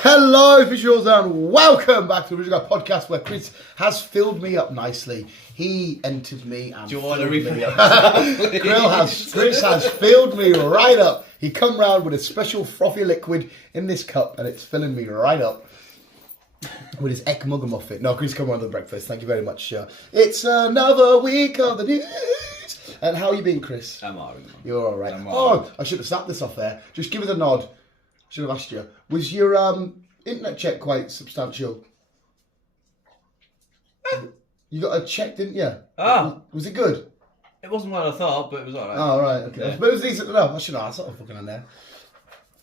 Hello, visuals, and welcome back to the Original Podcast, where Chris has filled me up nicely. He entered me and do you want to me up. Chris has filled me right up. He come round with a special frothy liquid in this cup, and it's filling me right up with his egg mug muffin. No, Chris, come round to the breakfast. Thank you very much. It's another week of the news. And how are you been, Chris? I'm alright. You're all right. I should have snapped this off there. Just give us a nod. Should have asked you. Was your internet check quite substantial? You got a check, didn't you? Was it good? It wasn't what I thought, but it was alright. Oh, right, okay. Yeah. But it was decent enough. I should have asked. I was fucking in there.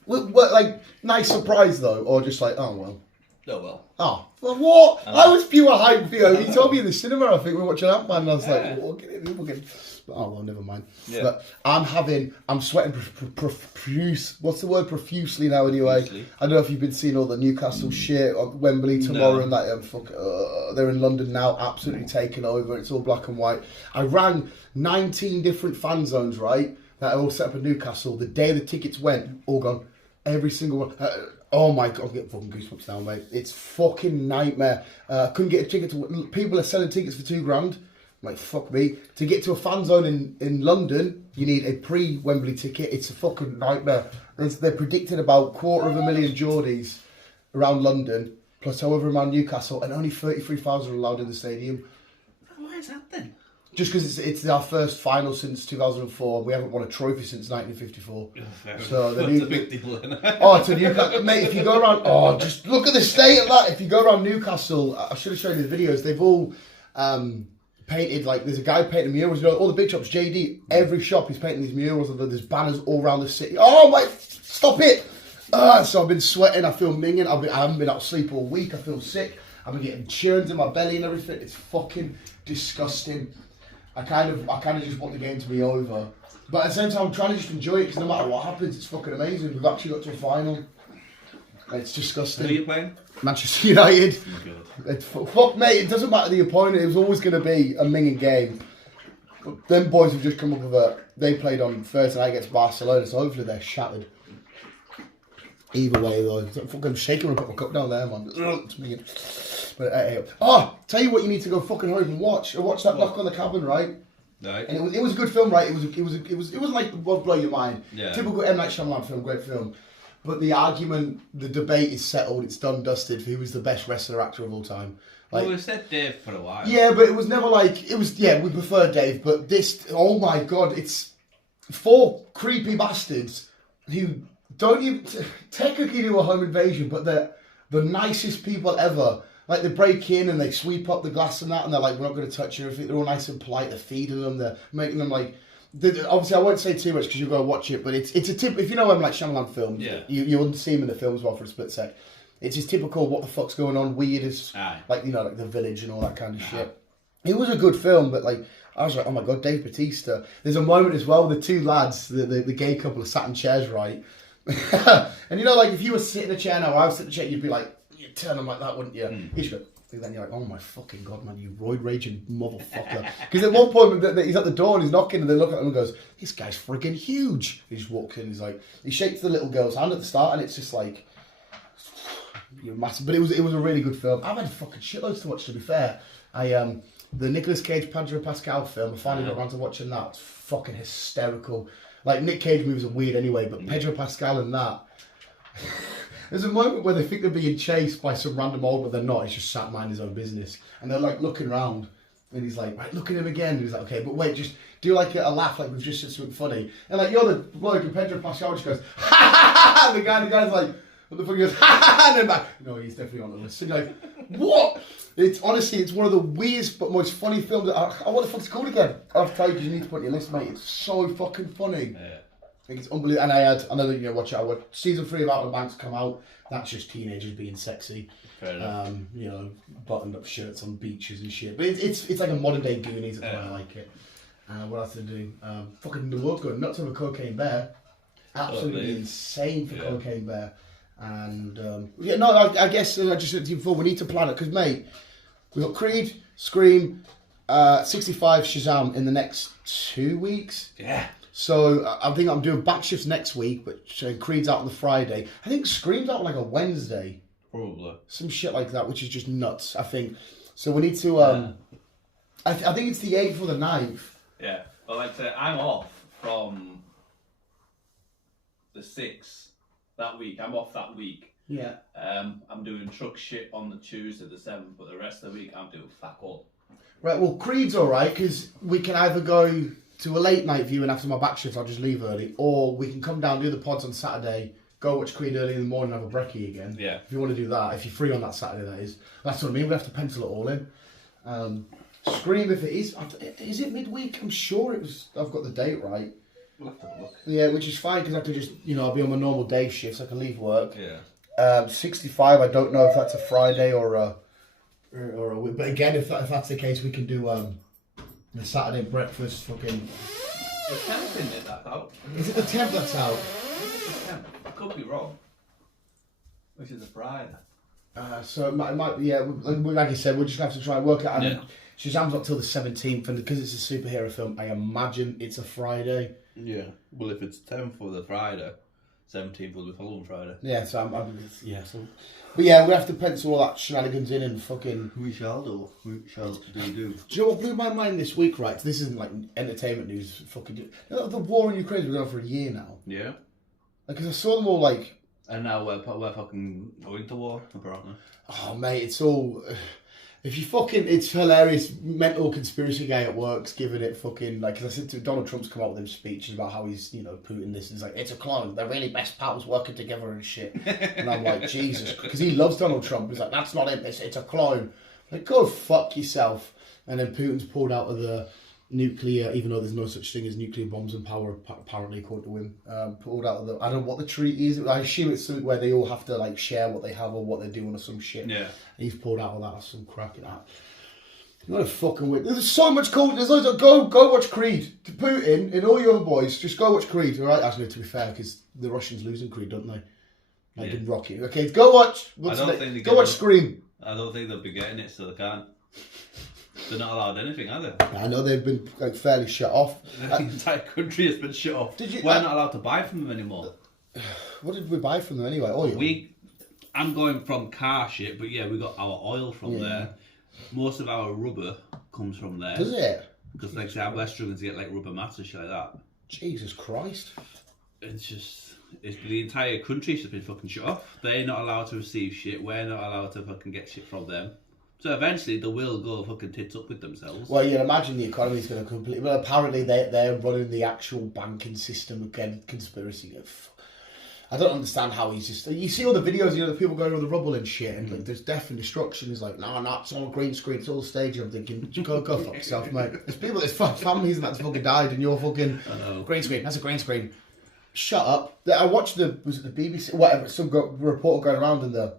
What, like, nice surprise, though? Or just like, oh, well. Oh, well. Oh, well, what? I was pure hype for you. He told me in the cinema, I think we were watching Ant-Man, and I was like, oh, get it, we'll get it. Oh, well, never mind. Yeah. But I'm sweating profusely now anyway. Profusely. I don't know if you've been seeing all the Newcastle shit on Wembley tomorrow and that. They're in London now, absolutely taking over. It's all black and white. I rang 19 different fan zones, right, that are all set up in Newcastle. The day the tickets went, all gone. Every single one. Oh my God, I'm getting fucking goosebumps now, mate. It's fucking nightmare. Couldn't get a ticket people are selling tickets for $2,000. I'm like, fuck me. To get to a fan zone in London, you need a pre-Wembley ticket. It's a fucking nightmare. They're predicting about 250,000 Geordies around London, plus however around Newcastle, and only 33,000 are allowed in the stadium. Why is that then? Just because it's our first final since 2004. We haven't won a trophy since 1954. So that's a big deal. Oh, to Newcastle, mate. If you go around, just look at the state of that. If you go around Newcastle, I should have shown you the videos. They've all painted, like, there's a guy painting murals. You know, all the big shops, JD. Every shop is painting these murals, and there's banners all around the city. Oh my! Stop it! So I've been sweating. I feel minging. I haven't been out of sleep all week. I feel sick. I've been getting churns in my belly and everything. It's fucking disgusting. I kind of just want the game to be over, but at the same time I'm trying to just enjoy it, because no matter what happens, it's fucking amazing. We've actually got to a final. It's disgusting. Who are you playing? Manchester United. Good. Fuck mate, it doesn't matter the opponent. It was always going to be a minging game. But them boys have just come up with they played on Thursday night against Barcelona, so hopefully they're shattered. Either way though, I'm fucking shaking when I put my cup down there, man. It's minging. But tell you what, you need to go fucking home and watch. I watched that Knock on the Cabin, right? Right. And it was a good film, right? It was like won't blow your mind. Yeah. Typical M Night Shyamalan film, great film. But the debate is settled. It's done, dusted. For who was the best wrestler actor of all time? Like, Well, we said Dave for a while. yeah, but it was never like it was. Yeah, we prefer Dave, but this. Oh my God, it's 4 creepy bastards who don't even technically do a home invasion, but they're the nicest people ever. Like, they break in and they sweep up the glass and that, and they're like, we're not going to touch anything. They're all nice and polite. They're feeding them. They're making them like. Obviously, I won't say too much because you'll go watch it, but it's a tip. If you know like Shyamalan films, yeah. you wouldn't see him in the film as well for a split sec. It's his typical what the fuck's going on, weird as like, you know, like The Village and all that kind of shit. It was a good film, but like I was like, oh my God, Dave Bautista. There's a moment as well, the 2 lads, the gay couple, are sat in chairs, right? And you know, like if you were sitting in a chair now, or I was sitting in a chair, you'd be like, you'd turn them like that, wouldn't you? He's go. And then you're like, oh my fucking God, man, you roid raging motherfucker. Because at one point, he's at the door and he's knocking, and they look at him and goes, this guy's friggin' huge. He just walks in, he's like, he shakes the little girl's hand at the start, and it's just like, you're massive. But it was a really good film. I've had fucking shitloads to watch, to be fair. The Nicolas Cage, Pedro Pascal film, I finally got around to watching that. It's fucking hysterical. Like, Nick Cage movies are weird anyway, but Pedro Pascal and that. There's a moment where they think they're being chased by some random old, but they're not. He's just sat minding his own business. And they're like looking around. And he's like, right, look at him again. And he's like, okay, but wait, just do like a laugh, like we've just said something funny. And like, you're the bloke, and Pedro Pascal just goes, ha ha ha. The guy's like, what the fuck? He goes, ha ha ha. And then back, no, he's definitely on the list. So you're like, what? It's honestly, it's one of the weirdest but most funny films. What the fuck's it called again? I have to tell you because you need to put it on your list, mate. It's so fucking funny. Yeah. I think it's unbelievable. And I know that you're going to watch it. Season 3 of Outer Banks come out. That's just teenagers being sexy. You know, buttoned up shirts on beaches and shit. But it's like a modern day Goonies. That's why I like it. What else to do? Fucking the world's going nuts over Cocaine Bear. Absolutely insane for Cocaine Bear. And I guess I just said to you before, we need to plan it because, mate, we've got Creed, Scream, 65, Shazam in the next 2 weeks. Yeah. So I think I'm doing back shifts next week, but Creed's out on the Friday. I think Scream's out on like a Wednesday. Probably. Some shit like that, which is just nuts, I think. So we need to... I think it's the 8th or the 9th. Yeah. Well, like I say, I'm off from the 6th that week. I'm off that week. Yeah. I'm doing truck shit on the Tuesday the 7th, but the rest of the week I'm doing fuck all. Right, well, Creed's alright, because we can either go to a late night viewing after my back shift, I'll just leave early, or we can come down, do the pods on Saturday, go watch Creed early in the morning and have a brekkie again. Yeah. If you want to do that, if you're free on that Saturday, that is. That's what I mean, we have to pencil it all in. Scream, if it is it midweek? I'm sure it was, I've got the date right. We'll have to have a look. Yeah, which is fine, because I can just, I'll be on my normal day shift, so I can leave work. Yeah. 65, I don't know if that's a Friday or a week. But again, if that's the case, we can do the Saturday breakfast fucking... The 10th, isn't it, that's out? Is it the 10th that's out? The 10th. I could be wrong. Which is a Friday. So it might be, yeah, like you said, we're just going to have to try and work it out. Yeah. Shazam's not till the 17th, and because it's a superhero film, I imagine it's a Friday. Yeah. Well, if it's 10th for the Friday, 17th will be following Friday. Yeah, so but yeah, we have to pencil all that shenanigans in and fucking... We shall do. Do you know what blew my mind this week, right? This isn't like entertainment news, fucking... The war in Ukraine's been going for a year now. Yeah. Because I saw them all like... And now we're fucking going to war, apparently. Oh, mate, it's all... If you fucking... It's hilarious. Mental conspiracy guy at work's giving it fucking... Like, because I said to Donald Trump's come out with him speeches about how he's, Putin this. And he's like, it's a clone. They're really best pals working together and shit. And I'm like, Jesus. Because he loves Donald Trump. He's like, that's not him. It's a clone. Like, go fuck yourself. And then Putin's pulled out of the nuclear, even though there's no such thing as nuclear bombs and power, apparently, according to him. Pulled out of the... I don't know what the treaty is. I assume it's something where they all have to, like, share what they have or what they're doing or some shit. Yeah. And he's pulled out of that. Some crack at that. What a fucking weird. There's so much cool. There's loads of... Go watch Creed. To Putin and all your other boys, just go watch Creed. All right, actually, to be fair, because the Russians losing Creed, don't they? Like in Rocky. Okay, go watch... Go watch Scream. I don't think they'll be getting it, so they can't. They're not allowed anything, are they? I know they've been like fairly shut off. The entire country has been shut off. We're not allowed to buy from them anymore. What did we buy from them anyway? Oil? I'm going from car shit, but yeah, we got our oil from there. Most of our rubber comes from there. Does it? Because like we're struggling to get like rubber mats and shit like that. Jesus Christ. It's the entire country's just been fucking shut off. They're not allowed to receive shit. We're not allowed to fucking get shit from them. So eventually they will go fucking tits up with themselves. Well, you'd imagine the economy's going to completely... Well, apparently they're running the actual banking system again. Conspiracy. I don't understand how he's just... You see all the videos, the people going over the rubble and shit, and like, there's death and destruction. He's like, no, it's all green screen, it's all stage. I'm thinking, go fuck yourself, mate. There's families that's fucking died, and you're fucking... Green screen, that's a green screen. Shut up. I watched was it the BBC? Whatever, some report going around in the...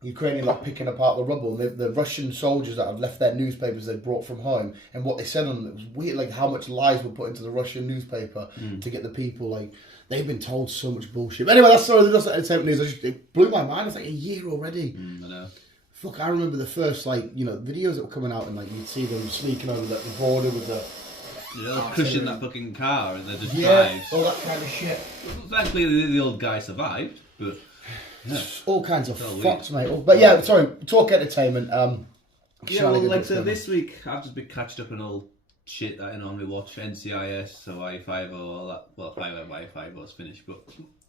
Ukrainian picking apart the rubble, and the Russian soldiers that had left their newspapers they brought from home, and what they said on them, it was weird, like how much lies were put into the Russian newspaper to get the people, like, they've been told so much bullshit. But anyway, that's entertainment news. It blew my mind. It's like a year already. I know. Fuck, I remember the first, videos that were coming out, and you'd see them sneaking over the border with the... Crushing that fucking car, and they just drive. All that kind of shit. Thankfully, the old guy survived, but... Yeah. All kinds of fucks, mate. But yeah, sorry, talk entertainment. So this week I've just been catched up on all shit that I normally watch. NCIS, so I5, all that. Well, I5 was finished, but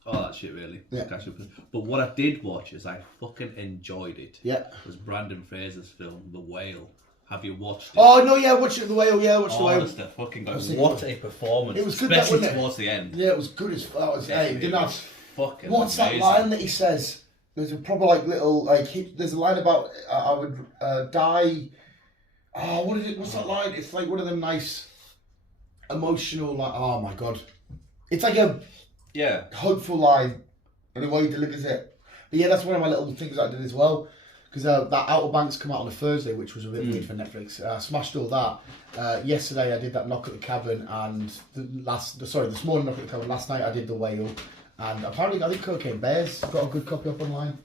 all that shit really. Yeah. Catch up. But what I did watch is I fucking enjoyed it. Yeah. Was Brandon Fraser's film, The Whale. Have you watched it? Oh no, yeah, watch it. The Whale, yeah, watch The Whale. Honestly, fucking God, what a performance! It was good, especially wasn't it? Towards the end. Yeah, it was good as fuck. What's amazing. That line that he says? There's a proper there's a line about I would die. Oh, what is it? What's that line? It's like one of them nice, emotional. Oh my God, it's like a hopeful line, and the way he delivers it. But yeah, that's one of my little things that I did as well. Because that Outer Banks come out on a Thursday, which was a bit weird for Netflix. Smashed all that. Yesterday I did that Knock at the Cabin, and this morning Knock at the Cabin. Last night I did The Whale, and apparently I think Cocaine Bear's got a good copy up online.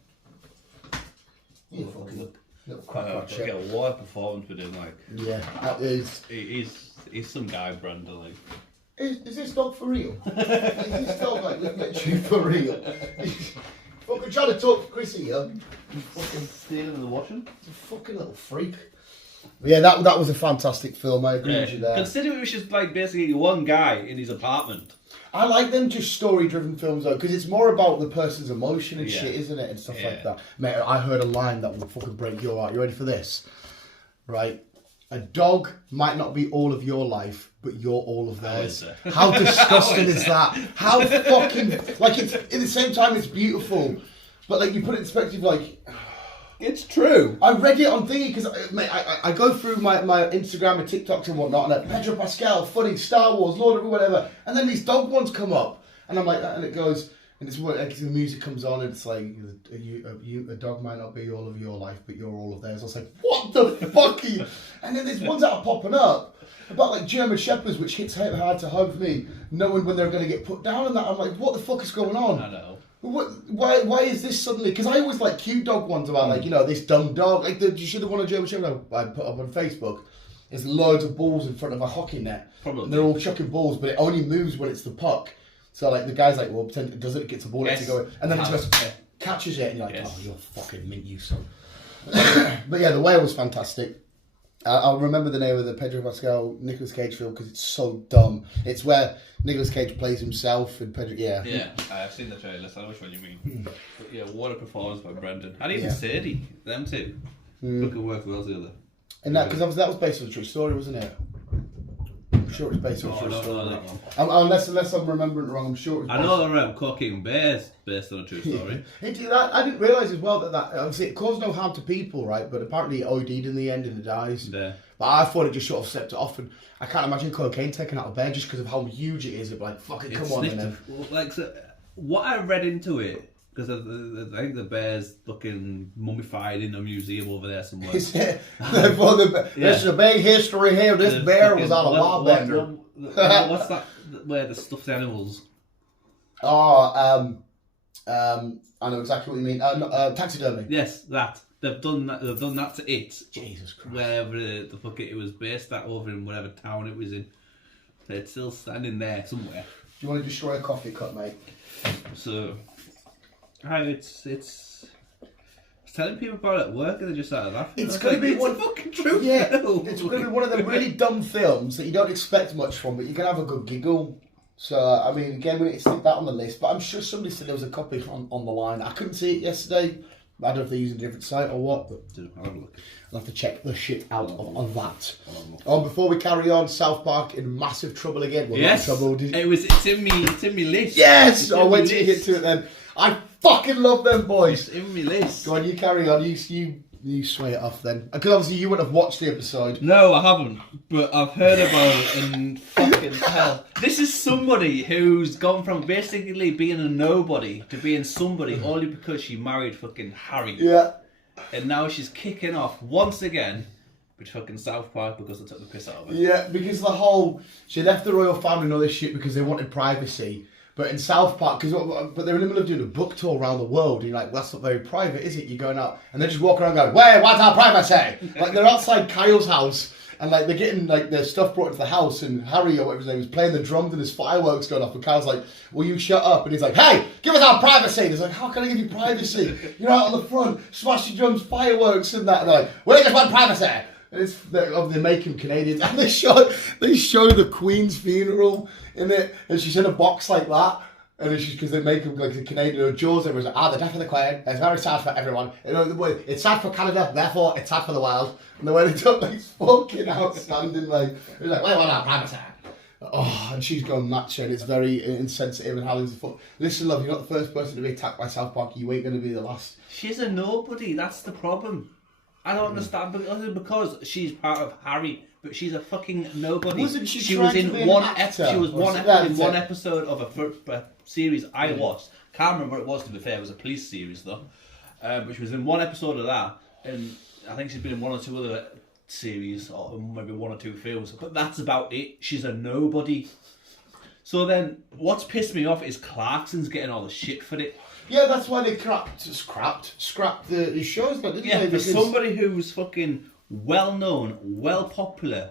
Yeah, fucking little crack Get a water performance with him, Yeah, that is. He's some guy, Brandon. Is this dog for real? Is this dog like literally for real? Fucking trying to talk to Chris here. Fucking stealing the washing. He's a fucking little freak. Yeah, that was a fantastic film. I agree with you there. Considering it was just like basically one guy in his apartment. I like them just story-driven films though, because it's more about the person's emotion and shit, isn't it, and stuff like that. Mate, I heard a line that will fucking break your heart. You ready for this? Right. A dog might not be all of your life, but you're all of theirs. How disgusting is that? How fucking... Like, it's, at the same time, it's beautiful. But, like, you put it in perspective, like... It's true. I read it on thingy, because I go through my Instagram and TikToks and whatnot, and like, Pedro Pascal, funny, Star Wars, Lord of whatever, and then these dog ones come up, and I'm like, and it goes... And it's what the music comes on, and it's like a dog might not be all of your life, but you're all of theirs. I was like, what the fuck? Are you? And then there's ones that are popping up about like German Shepherds, which hits hard to home for me, knowing when they're going to get put down and that. I'm like, what the fuck is going on? I know. Why is this suddenly? Because I always like cute dog ones about like this dumb dog. Like you should have won a German Shepherd I put up on Facebook. There's loads of balls in front of a hockey net. Probably. And they're all chucking balls, but it only moves when it's the puck. So like the guy's like, well, pretend it does it, gets a ball, to go, and then it just catches it, and you're like, oh, you're fucking mint, you son. But yeah, the whale was fantastic. I'll remember the name of the Pedro Pascal Nicolas Cage film because it's so dumb. It's where Nicolas Cage plays himself and Pedro. Yeah, I've seen the trailer, so I know which one you mean. But yeah, what a performance by Brendan. And even Sadie, them two. Look at work well together. And that because that was based on a true story, wasn't it? I'm sure it's based on a true story. Unless I'm remembering it wrong, I'm sure. I know the Cocaine Bears based on a true story. I didn't realise as well that obviously it caused no harm to people, right? But apparently it OD'd in the end and it dies. Yeah. But I thought it just sort of stepped it off, and I can't imagine cocaine taken out of bear just because of how huge it is. It's like fucking come on, then. Like what I read into it. Because I think the bear's fucking mummified in a museum over there somewhere. There's a big history here. This bear was on a wall bender. What's that? Where the stuffed animals? Oh, I know exactly what you mean. Taxidermy. Yes, that. They've done that. They've done that to it. Jesus Christ. Wherever the fuck it was based at, over in whatever town it was in. It's still standing there somewhere. Do you want to destroy a coffee cup, mate? So. It's I was telling people about it at work and they just started laughing. It's going to be one fucking true. Yeah, it's going to be one of them really dumb films that you don't expect much from, but you can have a good giggle. So I mean, again, we need to stick that on the list. But I'm sure somebody said there was a copy on the line. I couldn't see it yesterday. I don't know if they're using a different site or what, but I'll have a look. I'll have to check the shit out on that. Before we carry on, South Park in massive trouble again. Well, yes, trouble. It's in me list. Yes, I'll wait till you get to it then. I fucking love them boys. It's in my list. Go on, you carry on. You sway it off then. Because obviously you wouldn't have watched the episode. No, I haven't. But I've heard about it and fucking hell. This is somebody who's gone from basically being a nobody to being somebody only because she married fucking Harry. Yeah. And now she's kicking off once again with fucking South Park because they took the piss out of her. Yeah, because she left the royal family and all this shit because they wanted privacy. But in South Park, but they're in the middle of doing a book tour around the world, and you're like, well, that's not very private, is it? You're going out, and they just walk around going, where, what's our privacy? Like, they're outside Kyle's house, and like, they're getting like their stuff brought into the house, and Harry, or whatever his name, was playing the drums, and his fireworks going off, and Kyle's like, will you shut up? And he's like, hey, give us our privacy! And he's like, how can I give you privacy? You're out on the front, smashing drums, fireworks, and that, and they're like, we just want privacy! And they make him Canadian, and they show the Queen's funeral in it, and she's in a box like that, and it's just because they make him like the Canadian or Jaws. Everyone's like, the death of the Queen. It's very sad for everyone. It's sad for Canada, therefore it's sad for the world. And the way they took like fucking outstanding, like it was like, wait, what about privacy? Oh, and she's gone nuts, and it's very insensitive. And Hallin's listen, love, you're not the first person to be attacked by South Park. You ain't going to be the last. She's a nobody. That's the problem. I don't understand, because she's part of Harry, but she's a fucking nobody. Wasn't she? She was in one episode. She was one episode of a series I watched. Can't remember what it was. To be fair, it was a police series though. But she was in one episode of that, and I think she's been in one or two other series, or maybe one or two films. But that's about it. She's a nobody. So then, what's pissed me off is Clarkson's getting all the shit for it. Yeah, that's why they scrapped the shows, didn't they? For somebody who's fucking well known, well popular,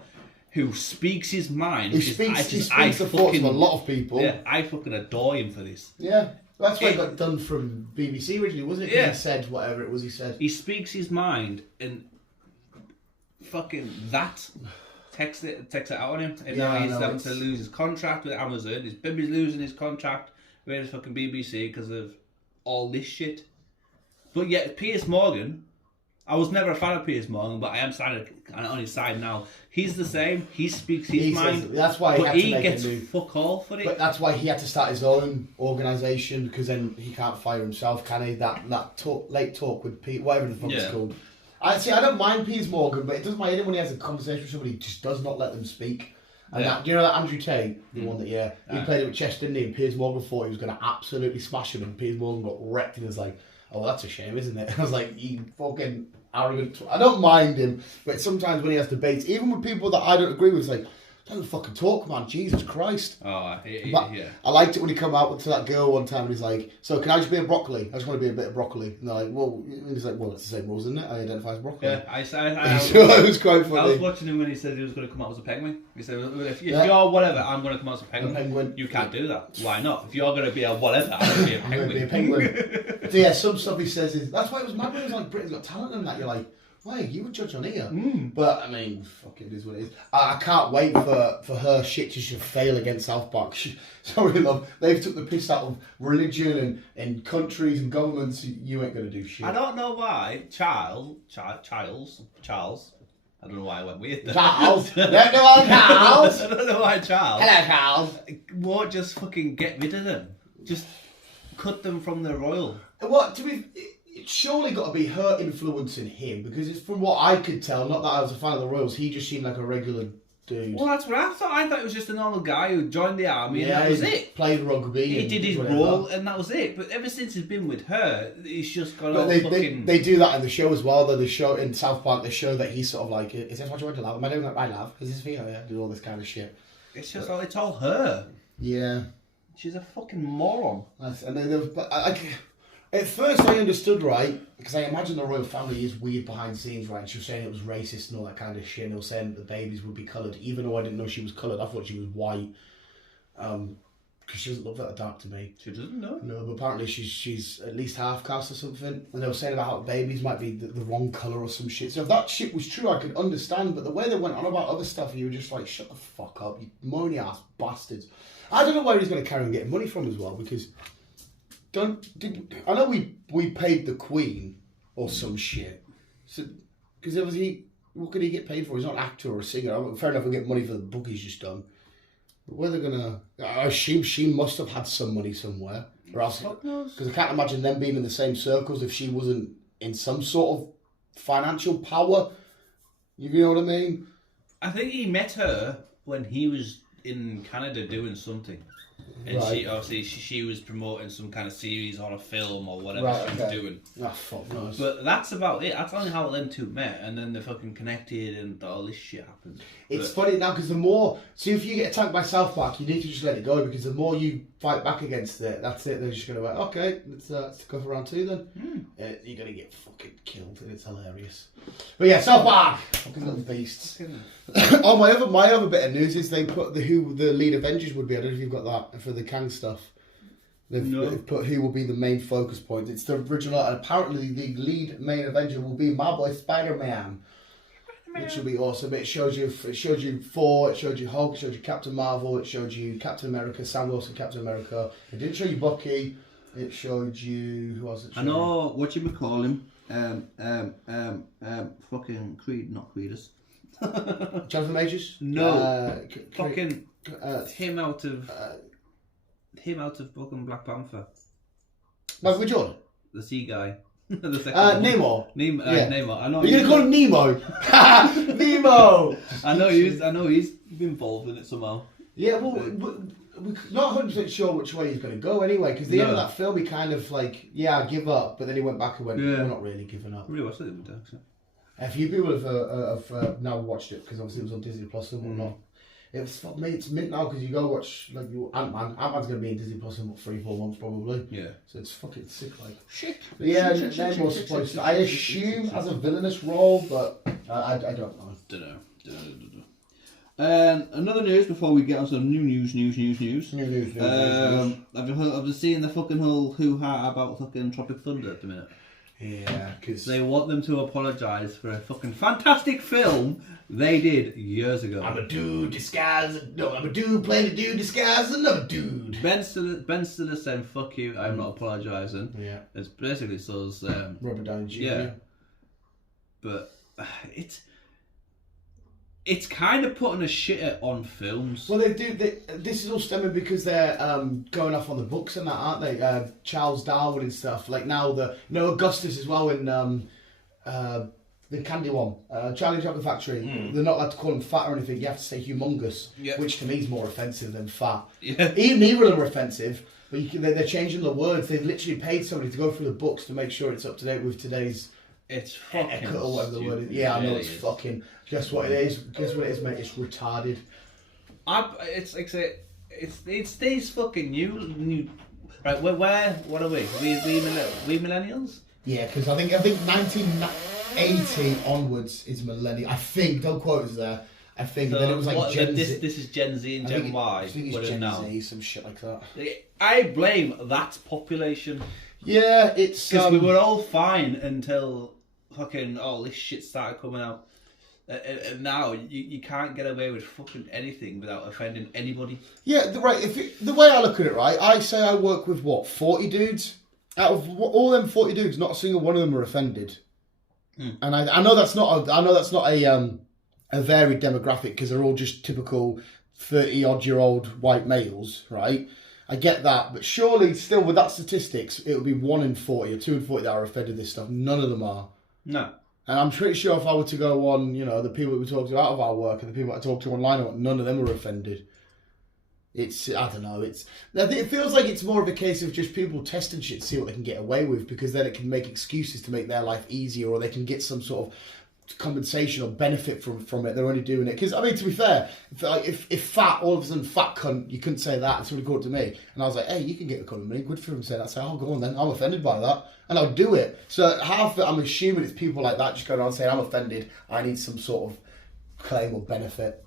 who speaks his mind. He speaks the thoughts of a lot of people. Yeah, I fucking adore him for this. Yeah. That's why he got done from BBC originally, wasn't it? Yeah. He said whatever it was he said. He speaks his mind and fucking that takes it out on him. And now he's having to lose his contract with Amazon. His baby's losing his contract with his fucking BBC because of all this shit. But yet, Piers Morgan, I was never a fan of Piers Morgan, but I am on his side now. He's the same. He speaks his mind. That's why he gets fuck all for it. But that's why he had to start his own organisation, because then he can't fire himself, can he? That late talk with Pete, whatever the fuck it's called. I don't mind Piers Morgan, but it doesn't mind him when he has a conversation with somebody. He just does not let them speak. And that, do you know that Andrew Tate, the one that he played it with chess, didn't he? And Piers Morgan thought he was going to absolutely smash him, and Piers Morgan got wrecked, and was like, "Oh, that's a shame, isn't it?" I was like, "You fucking arrogant." I don't mind him, but sometimes when he has debates, even with people that I don't agree with, it's like, don't fucking talk, man. Jesus Christ. Oh, yeah. I liked it when he come out to that girl one time and he's like, "So can I just be a broccoli? I just want to be a bit of broccoli." And they're like, "Well," he's like, "Well, it's the same rules, isn't it? I identify as broccoli." Yeah, it was quite funny. I was watching him when he said he was going to come out as a penguin. He said, if you're whatever, I'm going to come out as a penguin. You can't do that. Why not? If you're going to be a whatever, I'm going to be a penguin. I'm going to be a penguin. So yeah, some stuff he says is, that's why it was mad when it was like Britain's Got Talent and that. You're like, why, you would judge on here. But, I mean, fuck it is what it is. I can't wait for her shit to just fail against South Park. Sorry, love. They've took the piss out of religion and countries and governments. You ain't going to do shit. I don't know why Charles, I don't know why I went weird there. Charles. Charles. I don't know why Charles. Hello, Charles. Won't just fucking get rid of them. Just cut them from the royal. What, it's surely got to be her influencing him, because it's from what I could tell, not that I was a fan of the Royals, he just seemed like a regular dude. Well, that's what I thought. I thought he was just a normal guy who joined the army and that was it. Played rugby. He did his role and that was it. But ever since he's been with her, he's just got all fucking... They do that in the show as well, though. The show in South Park, they show that he's sort of like, "Is this what you want to love? Am I doing that right, love? Is this for you?" Yeah, do all this kind of shit. It's just it's all her. Yeah. She's a fucking moron. And then at first I understood, right, because I imagine the royal family is weird behind the scenes, right, and she was saying it was racist and all that kind of shit, and they were saying that the babies would be coloured, even though I didn't know she was coloured. I thought she was white, because she doesn't look that dark to me. She doesn't, no? No, but apparently she's at least half caste or something, and they were saying about how babies might be the wrong colour or some shit. So if that shit was true, I could understand, but the way they went on about other stuff, you were just like, shut the fuck up, you moany ass bastards. I don't know where he's going to carry on getting money from as well, because... I know we paid the Queen or some shit. So, because what could he get paid for? He's not an actor or a singer. Fair enough, he'll get money for the book he's just done. But where they're gonna, I assume she must have had some money somewhere, or else, because I can't imagine them being in the same circles if she wasn't in some sort of financial power. You know what I mean? I think he met her when he was in Canada doing something. And she was promoting some kind of series or a film or whatever she was doing. Oh, fuck knows. But that's about it. That's only how them two met, and then they fucking connected and all this shit happened. It's funny now, because the more... See, if you get attacked by South Park, you need to just let it go, because the more you fight back against it, that's it. They're just going to be like, okay, let's go for round 2 then. You're going to get fucking killed, and it's hilarious. But yeah, South Park! Fucking little beasts. Oh, my other bit of news is they put who the lead Avengers would be. I don't know if you've got that for the Kang stuff. They've put who will be the main focus point. It's the original, and apparently the lead main Avenger will be my boy Spider-Man, which will be awesome. It showed you Thor, it showed you Hulk, it showed you Captain Marvel, it showed you Captain America, Sam Wilson, Captain America. It didn't show you Bucky. It showed you who else? I know what you would call him. Fucking Creed, not Creedus. Jonathan Majors? No. Fucking him out of fucking Black Panther. Michael B. Jordan? The sea guy. Nemo. Nemo. I know. You're gonna call him Nemo? Nemo. I know he's involved in it somehow. Yeah, well, we're not 100% sure which way he's going to go anyway, because the end of that film, he kind of like, I give up, but then he went back and went, we're not really giving up. Really watched it with actually. A few people have now watched it, because obviously it was on Disney Plus and whatnot. It's mint now, because you go watch like Ant-Man. Ant-Man's going to be in Disney Plus in what, 3-4 months probably. Yeah. So it's fucking sick, like. Shit. But yeah, Nemo's supposed to, I assume as a villainous role, but I don't know. Dunno. Another news before we get on some new news. New news. Have you seen the fucking whole hoo-ha about fucking Tropic Thunder at the minute? Yeah, because they want them to apologise for a fucking fantastic film they did years ago. I'm a dude playing a dude disguised as another dude. Ben Stiller said, "Fuck you, I'm not apologising." Yeah, it's basically so's Robert Downey Jr. Yeah, but it's kind of putting a shitter on films. Well, this is all stemming because they're going off on the books and that, aren't they? Charles Darwin and stuff. Like now, Augustus as well in the candy one, Charlie Chocolate Factory. They're not allowed to call him fat or anything. You have to say humongous, which to me is more offensive than fat. Yeah. Neither of them are offensive, but they're changing the words. They've literally paid somebody to go through the books to make sure it's up to date with today's. It's fucking or whatever the word is. Yeah, I know it's fucking. Guess what it is? Guess what it is, mate? It's retarded. It's these fucking new. Right, what are we? We millennials? Yeah, because I think 1980 onwards is millennial. I think. Don't quote us there. I think. So then it was like Gen Z. This is Gen Z and Gen Y. I think it's Gen Z, some shit like that. I blame that population. Yeah, it's because we were all fine until fucking all this shit started coming out, and now you can't get away with fucking anything without offending anybody. Yeah, right. The way I look at it, right, I say I work with 40 dudes. Out of all them 40 dudes, not a single one of them are offended. And I know that's not a varied demographic because they're all just typical 30-odd-year-old white males, right? I get that, but surely still with that statistics, it would be 1 in 40 or 2 in 40 that are offended this stuff. None of them are. No. And I'm pretty sure if I were to go on, the people that we talk to out of our work and the people that I talk to online, none of them are offended. I don't know, it feels like it's more of a case of just people testing shit to see what they can get away with, because then it can make excuses to make their life easier, or they can get some sort of compensation or benefit from it. They're only doing it because, I mean, to be fair, if fat, all of a sudden fat cunt, you couldn't say that, and somebody called it to me and I was like, hey, you can get a cunt of me, good for him saying that. So I'll go on then, I'm offended by that, and I'll do it. So half it, I'm assuming it's people like that just going around saying, I'm offended, I need some sort of claim or benefit.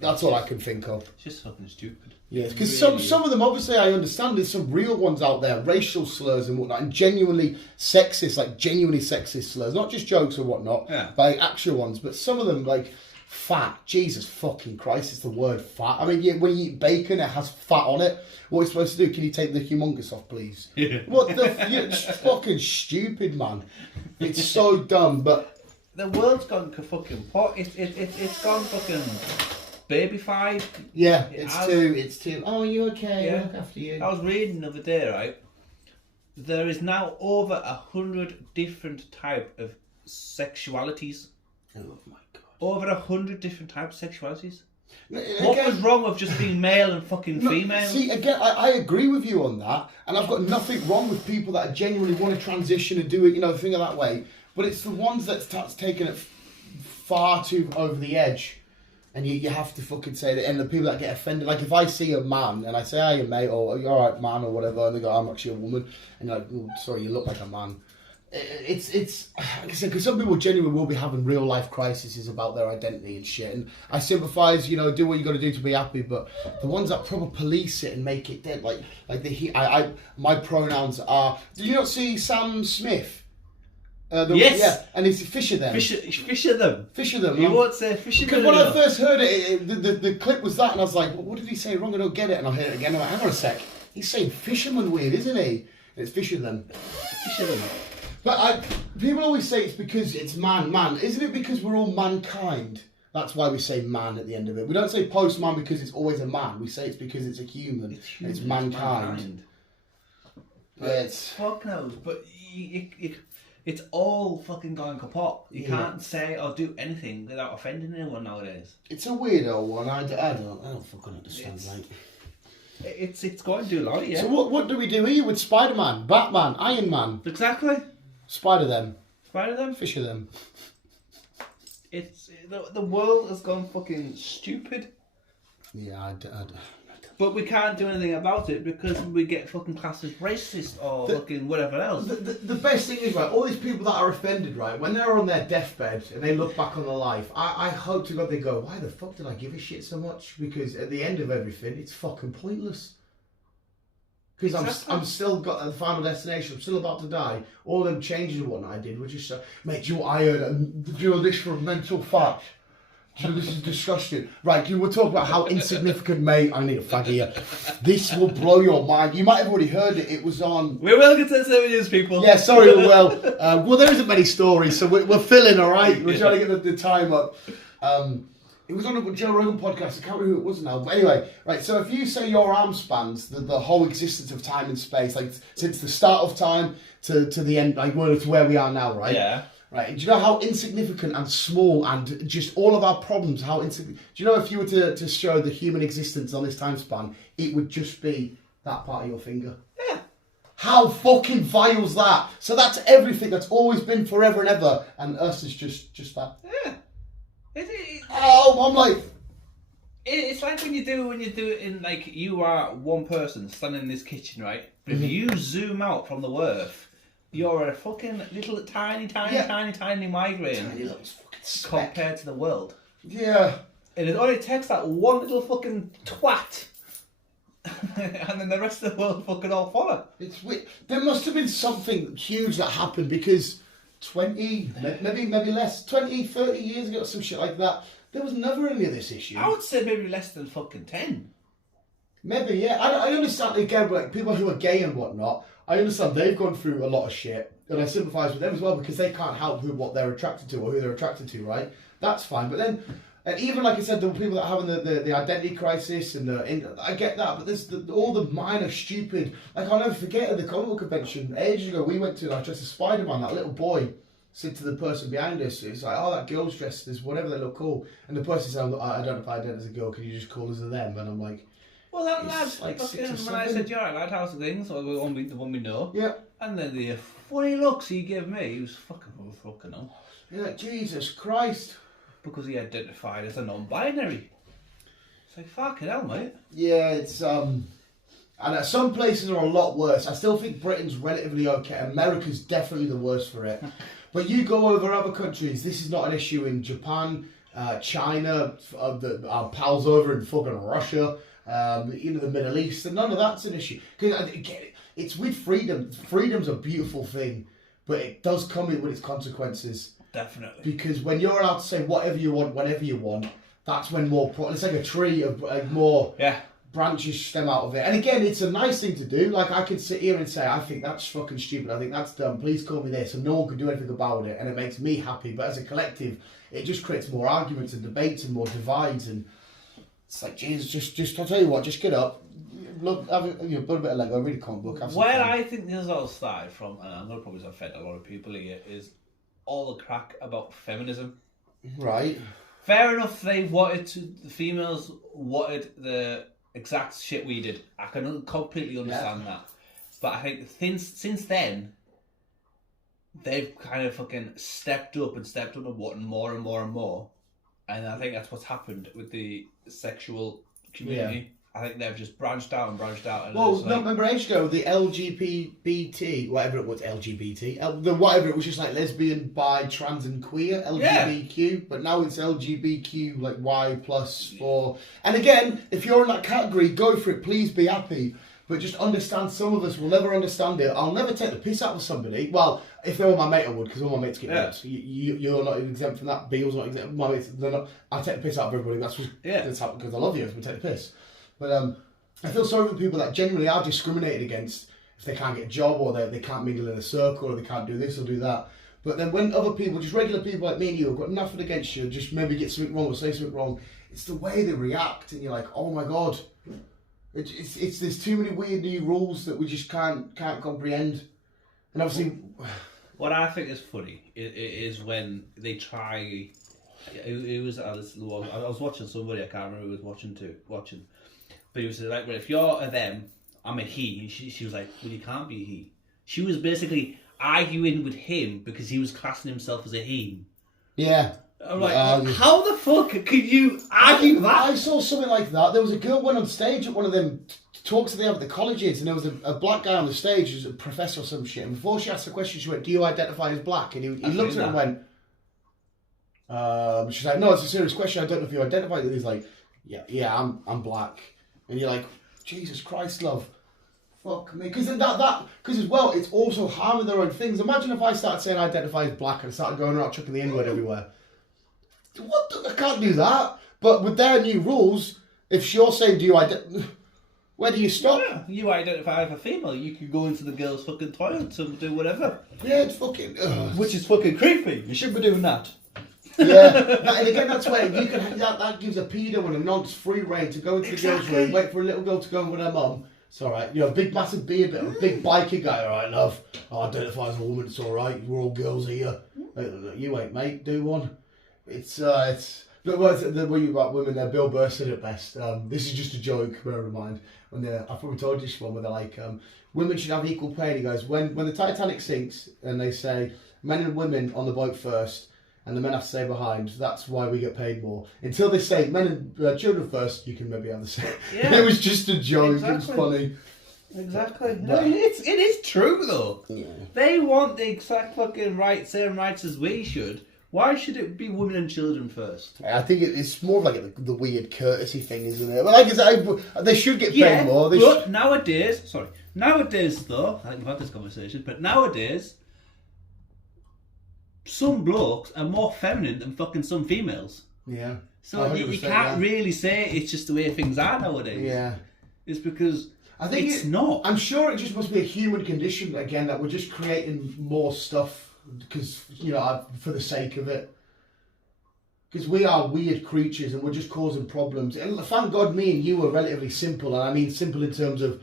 That's all I can think of. It's just fucking stupid. Yeah, because some of them, obviously, I understand there's some real ones out there, racial slurs and whatnot, and genuinely sexist slurs, not just jokes or whatnot, but like actual ones. But some of them, like fat, Jesus fucking Christ, it's the word fat. I mean, yeah, when you eat bacon, it has fat on it. What are you supposed to do? Can you take the humongous off, please? Yeah. What the? It's fucking stupid, man. It's so dumb, but the world's gone fucking pot. It's gone fucking babyfied. Yeah, it's too. Oh, are you okay? Yeah. Look after you. I was reading the other day, right? There is now over 100 different type of sexualities. Oh my god! Over 100 different types of sexualities. What was wrong with just being male and fucking female? See, again, I agree with you on that, and I've got nothing wrong with people that genuinely want to transition and do it, think of that way. But it's the ones that starts taking it far too over the edge. And you have to fucking say that, and the people that get offended, like if I see a man and I say, "Hey, mate," or "You're alright, man," or whatever, and they go, "I'm actually a woman," and you're like, "Oh, sorry, you look like a man." It's like I said, because some people genuinely will be having real life crises about their identity and shit. And I sympathise, do what you got to do to be happy. But the ones that proper police it and make it dead, my pronouns are. Did you not see Sam Smith? Yes. Yeah, and it's Fisher them. Fisher them. You won't say Fisher them. Because when I first heard it, the clip was that, and I was like, what did he say wrong? I don't get it. And I heard it again. I'm like, hang on a sec. He's saying fisherman weird, isn't he? And it's Fisher them. Fisher them. But people always say it's because it's man. Isn't it because we're all mankind? That's why we say man at the end of it. We don't say postman because it's always a man. We say it's because it's a human. It's mankind. It's fuck knows, but it's all fucking going kaput. You can't say or do anything without offending anyone nowadays. It's a weirdo one. I don't fucking understand, mate. It's going to do a lot, yeah. So what do we do here with Spider-Man, Batman, Iron Man? Exactly. Spider them. Fisher them. It's the world has gone fucking stupid. Yeah, I don't But we can't do anything about it because we get fucking classed as racist or fucking whatever else. The best thing is, right, all these people that are offended, right, when they're on their deathbed and they look back on their life, I hope to God they go, why the fuck did I give a shit so much? Because at the end of everything, it's fucking pointless. Because I'm still got the final destination. I'm still about to die. All them changes and whatnot I did were just mate, you know what I heard? Do this for a mental fact. This is disgusting. Right, we'll talk about how insignificant, mate. I need a fag here. This will blow your mind. You might have already heard it. It was on. We will get to the 7 years, people. Yeah, sorry, we will. Well, there isn't many stories, so we're filling, all right? We're trying to get the time up. It was on a Joe Rogan podcast. I can't remember who it was now. But anyway, right, so if you say your arm spans the whole existence of time and space, like since the start of time to the end, like to where we are now, right? Yeah. Right, do you know how insignificant and small and just all of our problems, how insignificant... Do you know if you were to show the human existence on this time span, it would just be that part of your finger? Yeah. How fucking vile's that? So that's everything that's always been forever and ever, and us is just that. Yeah. I'm like... It's like when you do it in, like, you are one person standing in this kitchen, right? If you zoom out from the earth... You're a fucking little tiny migraine compared to the world. Yeah. And it only takes that one little fucking twat, and then the rest of the world fucking all follow. It's weird. There must have been something huge that happened because 20, maybe less, 20, 30 years ago or some shit like that, there was never any of this issue. I would say maybe less than fucking 10. Maybe, yeah. I understand, again, like people who are gay and whatnot, I understand they've gone through a lot of shit, and I sympathise with them as well because they can't help what they're attracted to or who they're attracted to, right? That's fine. But then, and even like I said, the people that are having the identity crisis and I get that, but there's all the minor stupid. Like I'll never forget at the comic book convention ages ago, we went to like dressed as Spider-Man. That little boy said to the person behind us, it's like, oh, that girl's dressed as whatever, they look cool, and the person said, I don't know if I identify as a girl. Can you just call us a them? And I'm like. Well, that lad's like fucking, when I said, you're a lad, how's the things? Or the one we know. Yeah. And then the funny looks he gave me, he was fucking hell. Yeah, Jesus Christ. Because he identified as a non-binary. It's like, fucking hell, mate. Yeah, it's, and some places are a lot worse. I still think Britain's relatively okay. America's definitely the worst for it. But you go over other countries, this is not an issue in Japan, China, our pals over in fucking Russia. The Middle East, and none of that's an issue. Because it's with freedom. Freedom's a beautiful thing, but it does come with its consequences. Definitely. Because when you're allowed to say whatever you want, whenever you want, that's when it's like a tree of more branches stem out of it. And again, it's a nice thing to do. Like I could sit here and say, I think that's fucking stupid. I think that's dumb. Please call me this, and no one can do anything about it, and it makes me happy. But as a collective, it just creates more arguments and debates and more divides and. It's like, Jesus, just I'll tell you what, just get up, look, have put a bit of Lego, read a comic book, have some Where fun. I think this all started from, and I'm going to probably offend a lot of people here, is all the crack about feminism. Right. Fair enough, the females wanted the exact shit we did. I can completely understand that. But I think since then, they've kind of fucking stepped up and wanting more and more and more. And I think that's what's happened with the sexual community. Yeah. I think they've just branched out. And remember ages ago, the LGBT, whatever it was, whatever, it was just like lesbian, bi, trans and queer, LGBTQ, but now it's LGBTQ, like Y plus 4. And again, if you're in that category, go for it, please be happy. But just understand, some of us will never understand it. I'll never take the piss out of somebody. Well, if they were my mate, I would, because all my mates get nuts. You're not exempt from that. Beale's not exempt. My mates, they're not. I take the piss out of everybody. That's happened because I love you. So we take the piss. But I feel sorry for people that genuinely are discriminated against if they can't get a job or they can't mingle in a circle or they can't do this or do that. But then when other people, just regular people like me and you, have got nothing against you, just maybe get something wrong or say something wrong, it's the way they react, and you're like, oh my God. It's there's too many weird new rules that we just can't comprehend, and obviously, what I think is funny is when they try. I was watching somebody, I can't remember who was watching, but he was like, well, if you're a them, I'm a he. And she was like, well, you can't be a he. She was basically arguing with him because he was classing himself as a he. Yeah. I'm like, how the fuck can you argue that? I saw something like that. There was a girl went on stage at one of them talks that they have at the colleges, and there was a black guy on the stage who's a professor or some shit. And before she asked the question, she went, "Do you identify as black?" And he looked at her and went, she's like, "No, it's a serious question. I don't know if you identify." And he's like, "Yeah, I'm black." And you're like, Jesus Christ, love. Fuck me. Because as well, it's also harming their own things. Imagine if I started saying I identify as black and started going around chucking the N-word everywhere. I can't do that. But with their new rules, if you're saying, where do you stop? Yeah, you identify as a female, you can go into the girls' fucking toilets and do whatever. Yeah, it's fucking... Which is fucking creepy. You shouldn't be doing that. Yeah, and again, that's where you can... That gives a pedo and a nonce free reign to go into the girls' room, wait for a little girl to go in with her mum. It's alright. You know, big massive beard, but a big biker guy, alright, love. I identify as a woman, it's alright. We're all girls here. You ain't, mate. Do one. It's the way you about women there, Bill Burr said it best. This is just a joke, bear in mind. I've probably told you this one, where they're like, women should have equal pay. And he goes, when the Titanic sinks and they say men and women on the boat first and the men have to stay behind, that's why we get paid more. Until they say men and children first, you can maybe have the same. Yeah. It was just a joke. Exactly. It was funny. Exactly. No, it is true though. Yeah. They want the exact fucking same rights as we should. Why should it be women and children first? I think it's more like the weird courtesy thing, isn't it? Well, like I said, they should get paid more. But nowadays though, I think we've had this conversation, but nowadays, some blokes are more feminine than fucking some females. Yeah. So you can't really say it's just the way things are nowadays. Yeah. It's because I think it's not. I'm sure it just must be a human condition, again, that we're just creating more stuff. Because, for the sake of it. Because we are weird creatures and we're just causing problems. And thank God me and you are relatively simple. And I mean simple in terms of,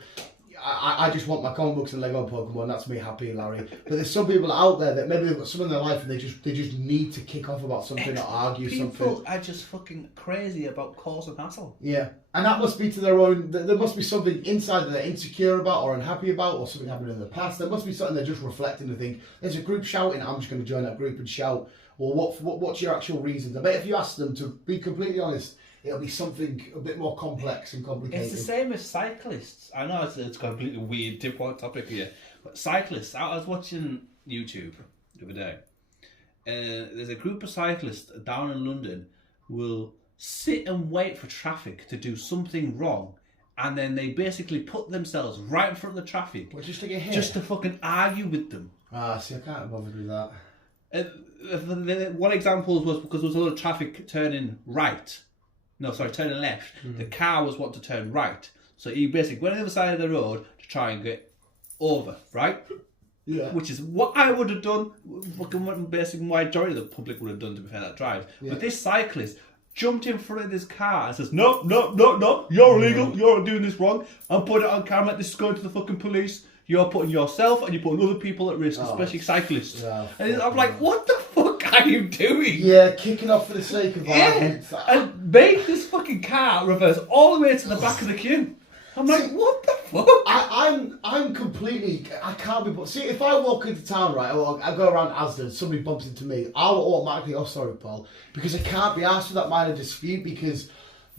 I just want my comic books and Lego Pokemon. That's me happy, Larry. But there's some people out there that maybe they've got something in their life and they just need to kick off about something or argue something. People are just fucking crazy about causing hassle. Yeah. And that must be to their own... There must be something inside that they're insecure about or unhappy about, or something happened in the past. There must be something they're just reflecting and think, there's a group shouting, I'm just going to join that group and shout. Or what's your actual reasons? I bet if you ask them to be completely honest, it'll be something a bit more complex and complicated. It's the same as cyclists. I know it's a completely weird, different topic here. But cyclists, I was watching YouTube the other day. There's a group of cyclists down in London who will sit and wait for traffic to do something wrong, and then they basically put themselves right in front of the traffic just to get hit, just to fucking argue with them. See, I can't bother with that. One example was because there was a lot of traffic turning left. The car was wanting to turn right, so he basically went on the other side of the road to try and get over, right? Yeah. Which is what I would have done. Fucking basically, majority of the public would have done, to be fair, that drive. Yeah. But this cyclist jumped in front of this car and says, no, you're illegal, you're doing this wrong, and put it on camera, this is going to the fucking police, you're putting yourself and you're putting other people at risk, especially cyclists. Yeah, and I'm like, what the fuck are you doing? Yeah, kicking off for the sake of argument. And made this fucking car reverse all the way to the back of the queue. I'm like, what the fuck? I'm completely... I can't be... See, if I walk into town, right, or I go around Asda and somebody bumps into me, I'll automatically... Oh, sorry, Paul. Because I can't be asked for that minor dispute, because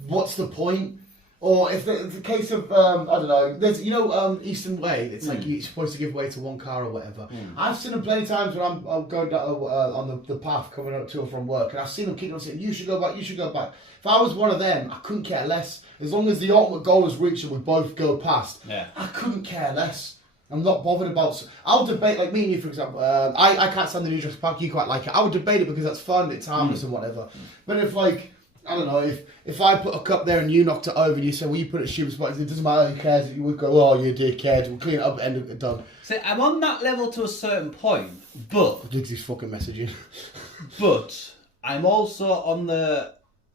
what's the point? Or if it's a case of, I don't know, there's, Eastern Way, it's like you're supposed to give way to one car or whatever. I've seen them plenty of times when I'm going down on the path coming up to or from work, and I've seen them kicking on saying, you should go back. If I was one of them, I couldn't care less. As long as the ultimate goal is reached and we both go past, I couldn't care less. I'm not bothered about... I'll debate, like me and you, for example. I can't stand the New Jurassic Park, you quite like it. I would debate it because that's fun, it's harmless and whatever. But if, like... I don't know, if I put a cup there and you knocked it over and you say, well, you put it in stupid spot, it doesn't matter, who cares? You would go, oh, you dickhead, we'll clean it up, end of it, done. See, I'm on that level to a certain point, but... Digsy's fucking messaging. But I'm also on the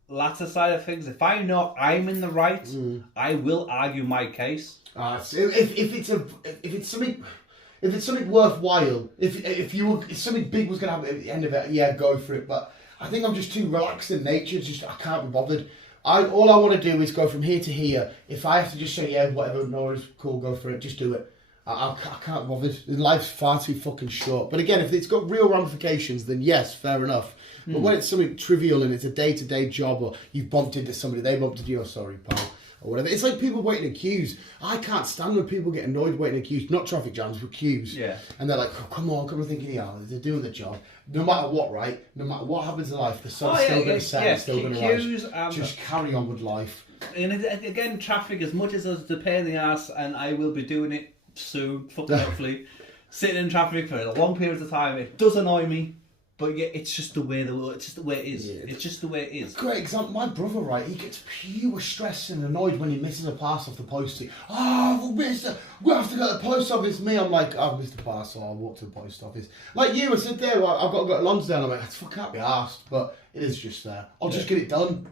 latter side of things. If I know I'm in the right, I will argue my case. If it's something worthwhile, if something big was going to happen at the end of it, yeah, go for it, but... I think I'm just too relaxed in nature. I can't be bothered. All I want to do is go from here to here. If I have to just say, yeah, whatever, no, it's cool, go for it, just do it. I can't bother. Life's far too fucking short. But again, if it's got real ramifications, then yes, fair enough. But when it's something trivial and it's a day-to-day job, or you've bumped into somebody, they bumped into you, sorry, pal, or whatever. It's like people waiting in queues. I can't stand when people get annoyed waiting in queues. Not traffic jams, but queues. Yeah. And they're like, oh, come on, thinking, yeah, they're doing the job. No matter what, right? No matter what happens in life, the sun's still going to set, it's still going to rise. Just carry on with life. And again, traffic, as much as it's a pain in the ass, and I will be doing it soon, fucking hopefully, sitting in traffic for a long period of time, it does annoy me. But yeah, it's just the way it is. Yeah. It's just the way it is. Great example. My brother, right, he gets pure stress and annoyed when he misses a parcel off the post. Oh, we have to go to the post office. Me, I'm like, I've missed a parcel. I'll walk to the post office. Like you, I said there, I've got to go to Lonsdale. I'm like, I can't be arsed, but it is just there. I'll just get it done.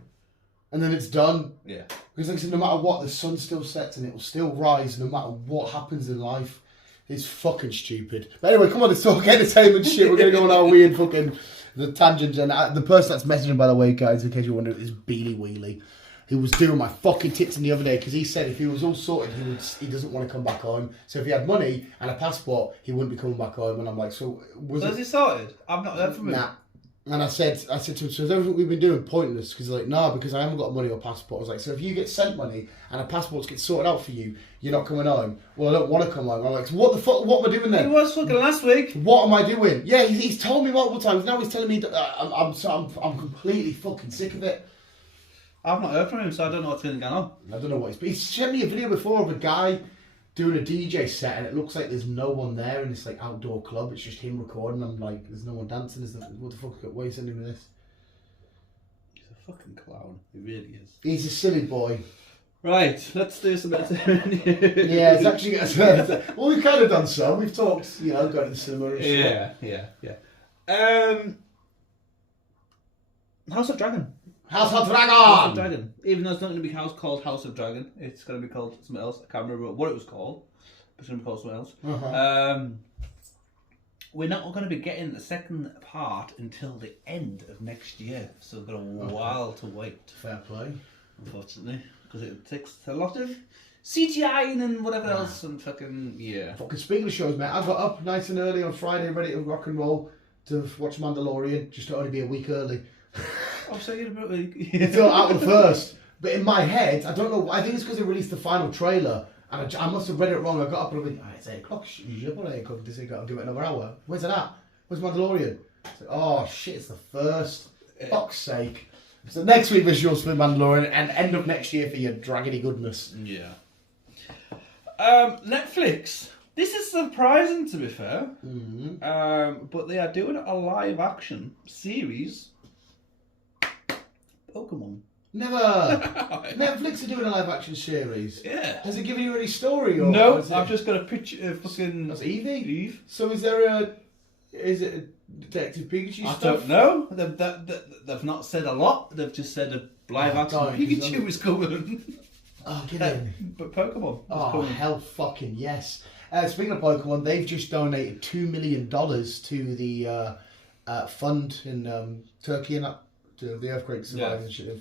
And then it's done. Yeah. Because like I said, no matter what, the sun still sets and it will still rise no matter what happens in life. It's fucking stupid. But anyway, come on, let's talk entertainment shit. We're going to go on our weird fucking the tangents. And the person that's messaging, by the way, guys, in case you're wondering, is Beanie Wheelie. He was doing my fucking tits in the other day because he said if he was all sorted, he doesn't want to come back home. So if he had money and a passport, he wouldn't be coming back home. And I'm like, so is he sorted? I've not heard from him. Nah. And I said to him, so is everything we've been doing pointless? Because he's like, no, because I haven't got money or passport. I was like, so if you get sent money and a passport gets sorted out for you, you're not coming home. Well, I don't want to come home. I'm like, so what the fuck? What am I doing then? He was fucking last week. What am I doing? Yeah, he's told me multiple times. Now he's telling me that I'm completely fucking sick of it. I've not heard from him, so I don't know what's going on. I don't know what he's sent me a video before of a guy doing a DJ set, and it looks like there's no one there in this like outdoor club. It's just him recording. I'm like, there's no one dancing. What the fuck? Why are you sending me this? He's a fucking clown. He really is. He's a silly boy. Right, let's do some entertainment. Yeah, it's actually well, we've kind of done so. We've talked, going to the cinema and shit. Yeah. House of Dragon. House of Dragon. Even though it's not going to be called House of Dragon, it's going to be called something else. I can't remember what it was called, but it's going to be called something else. Uh-huh. We're not going to be getting the second part until the end of next year, so we've got a while to wait. Fair play. Unfortunately, because it takes a lot of CGI and whatever else, and fucking Fucking speaking of shows, mate, I got up nice and early on Friday, ready to rock and roll to watch Mandalorian, just to only be a week early. I'm saying about week. It's all out the first, but in my head, I don't know. I think it's because they released the final trailer, and I must have read it wrong. I got up and I went, it's 8 o'clock. Usually up at 8 o'clock. I'll give it another hour. Where's it at? Where's Mandalorian? Like, oh shit, it's the first. Fuck's sake. So next week visuals for Mandalorian, and end of next year for your dragony goodness. Yeah. Netflix. This is surprising, to be fair. Mm-hmm. But they are doing a live action series. Pokemon. Never. Netflix are doing a live action series. Yeah. Has it given you any story? Or no, I've just got a picture of fucking. That's Eevee. Eve. So is it a Detective Pikachu stuff? I don't know. They've not said a lot. They've just said a live action Pikachu is coming. Oh, get in. But Pokemon. Oh, hell fucking yes. Speaking of Pokemon, they've just donated $2 million to the fund in Turkey and to the earthquake survivors. Yeah.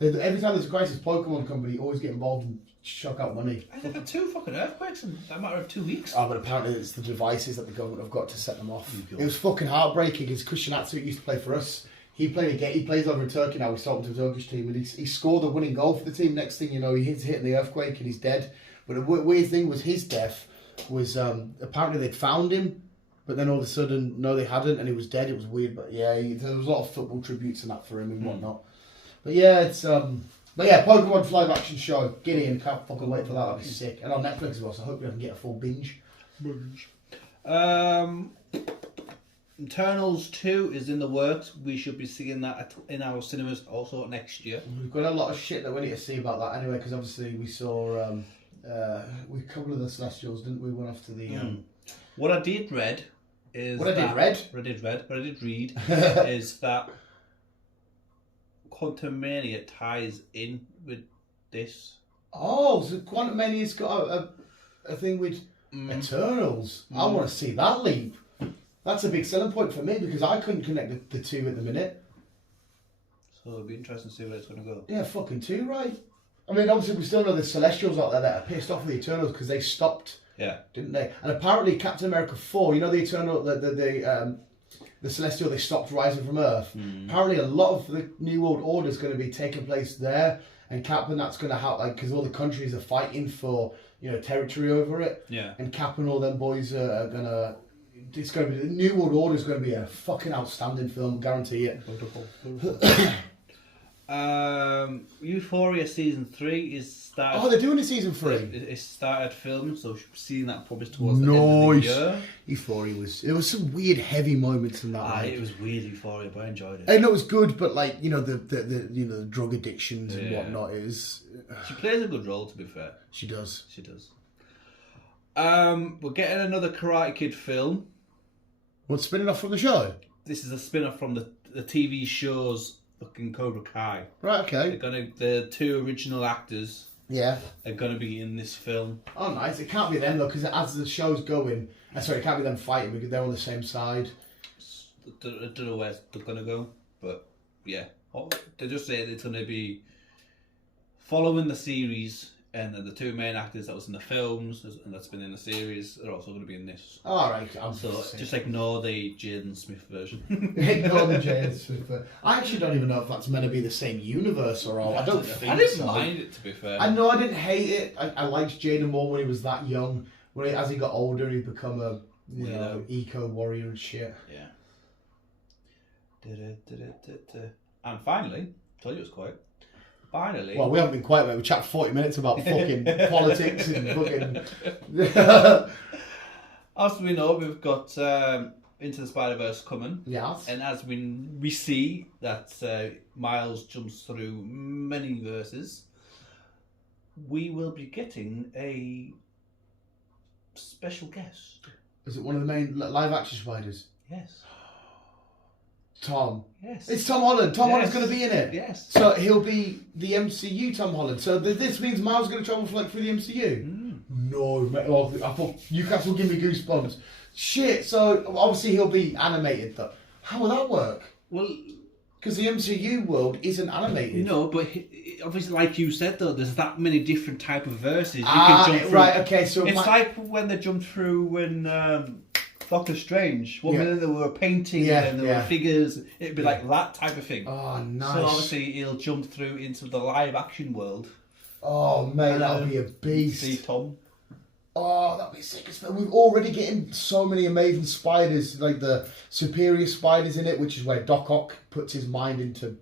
Every time there's a crisis, Pokemon company always get involved and shock out money. They've had 2 fucking earthquakes in a matter of 2 weeks. Oh, but apparently it's the devices that the government have got to set them off. It was fucking heartbreaking because Kushinatsu used to play for us. He plays over in Turkey now. He's talking to his Turkish team, and he scored the winning goal for the team. Next thing you know, he's hitting the earthquake and he's dead. But the weird thing was his death was apparently they'd found him, but then all of a sudden, no, they hadn't, and he was dead. It was weird, but yeah, there was a lot of football tributes and that for him and whatnot. But yeah, it's Pokemon's live action show. Get in, can't fucking wait for that. That'll be sick. And on Netflix as well, so I hope we can get a full binge. Eternals 2 is in the works. We should be seeing that in our cinemas also next year. We've got a lot of shit that we need to see about that anyway, because obviously we saw we covered the Celestials, didn't we? Went off to the What I did read is that Quantumania ties in with this. Oh, so Quantumania's got a thing with Eternals. I want to see that leap. That's a big selling point for me because I couldn't connect the two at the minute. So it'll be interesting to see where it's going to go. Yeah, fucking 2, right? I mean, obviously we still know there's Celestials out there that are pissed off with the Eternals because they stopped Yeah. Didn't they? And apparently Captain America 4, you know the Eternal, the Celestial, they stopped rising from Earth. Apparently a lot of the New World Order is going to be taking place there, and Cap and that's going to have, like, because all the countries are fighting for, territory over it. Yeah. And Cap and all them boys are going to, it's going to be, the New World Order is going to be a fucking outstanding film, guarantee it. Euphoria season 3 is started. Oh, they're doing a season 3. It's started filming, so seeing that probably towards the end of the year. Euphoria there was some weird heavy moments in that. It was weird Euphoria, but I enjoyed it. I know it was good, but like the drug addictions and whatnot. It was. She plays a good role, to be fair. She does. We're getting another Karate Kid film. What's spinning off from the show? This is a spin-off from the TV show's fucking Cobra Kai. Right, okay. The 2 original actors are going to be in this film. Oh, nice. It can't be them, though, because as the show's going... it can't be them fighting because they're on the same side. I don't know where they're going to go, but yeah. They just say it's going to be following the series, and then the 2 main actors that was in the films and that's been in the series are also going to be in this. All right. So just ignore the Jaden Smith version. Ignore the Jaden Smith version. I actually don't even know if that's meant to be the same universe or all. I didn't mind it, to be fair. I know I didn't hate it. I liked Jaden more when he was that young. As he got older, he'd become a eco warrior and shit. Yeah. And finally, told you it was quiet. Finally. Well, we haven't been quiet, mate. We chat 40 minutes about fucking politics and fucking... As we know, we've got Into the Spider-Verse coming. Yes. And as we see that Miles jumps through many verses, we will be getting a special guest. Is it one of the main live-action spiders? Yes. Tom. Yes. It's Tom Holland. Tom Holland's going to be in it. Yes. So he'll be the MCU Tom Holland. So this means Miles is going to travel through the MCU? No, mate. Oh, I thought Newcastle give me goosebumps. Shit. So obviously he'll be animated though. How will that work? Well, because the MCU world isn't animated. No, but obviously, like you said though, there's that many different type of verses you can jump through. Right. Okay. So it's like when they jumped through when. Doctor Strange. One minute they were painting and there were figures. It'd be like that type of thing. Oh, nice. So obviously he'll jump through into the live action world. Oh, mate, that'll be a beast. See Tom. Oh, that'd be sick. We're already getting so many amazing spiders, like the superior spiders in it, which is where Doc Ock puts his mind into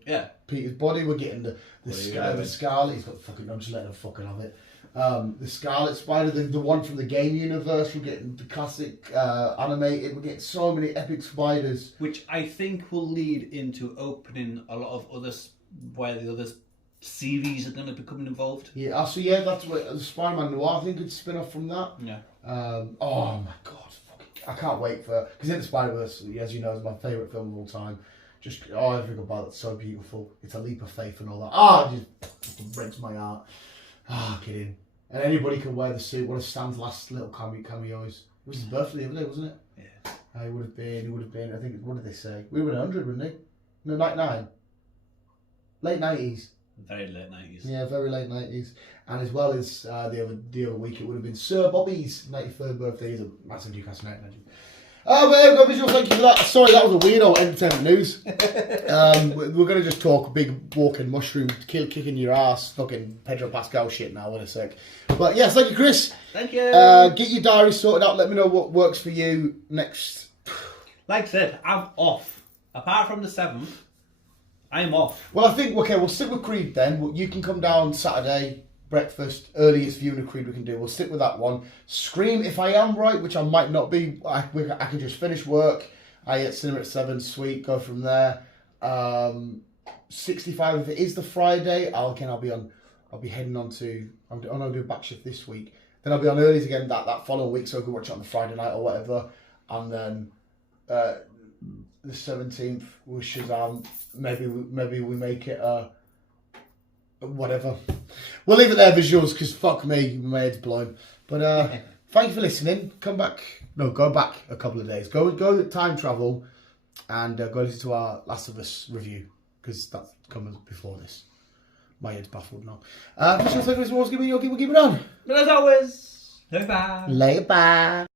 Peter's body. We're getting the Scarlet. He's got fucking... I'm just letting him fucking have it. The Scarlet Spider, the one from the game universe, we're getting the classic animated, we're getting so many epic spiders. Which I think will lead into opening a lot of others, where the other series are going to become involved. Yeah, so that's what the Spider-Man Noir, I think, could spin off from that. Yeah. Oh my god, I can't wait for... Because Into the Spider-Verse, as you know, is my favourite film of all time. Just, everything about it's so beautiful. It's a leap of faith and all that. It just breaks my heart. Get in. And anybody can wear the suit. One of Stan's last little cameos. It was his birthday the other day, wasn't it? Yeah. He would have been, I think, what did they say? We were 100, wouldn't he? No, 99. Late 90s. Very late 90s. Yeah, very late 90s. And as well as the other week, it would have been Sir Bobby's 93rd birthday. He's a massive Newcastle United legend. But there we go, visual, thank you for that. Sorry, that was a weird old entertainment news. We're going to just talk big walking mushroom, kicking your ass, fucking Pedro Pascal shit now in a sec. But yes, thank you, Chris. Thank you. Get your diary sorted out. Let me know what works for you next. Like I said, I'm off. Apart from the 7th, I'm off. Well, I think, okay, we'll stick with Creed then. You can come down Saturday, breakfast, earliest viewing of Creed we can do. We'll stick with that one. Scream, if I am right, which I might not be, I can just finish work. I get cinema at 7, sweet, go from there. 65, if it is the Friday, I'll be heading on to, I'll do a back shift this week. Then I'll be on earlies again that following week, so I can watch it on the Friday night or whatever. And then the 17th with Shazam, maybe we make it whatever. We'll leave it there, visuals, because fuck me, my head's blown. But thank you for listening. Go back a couple of days. Go time travel and go listen to our Last of Us review, because that comes before this. My head's baffled now. Visuals, thank you for listening. Keep it on. But as always, Bye. Later.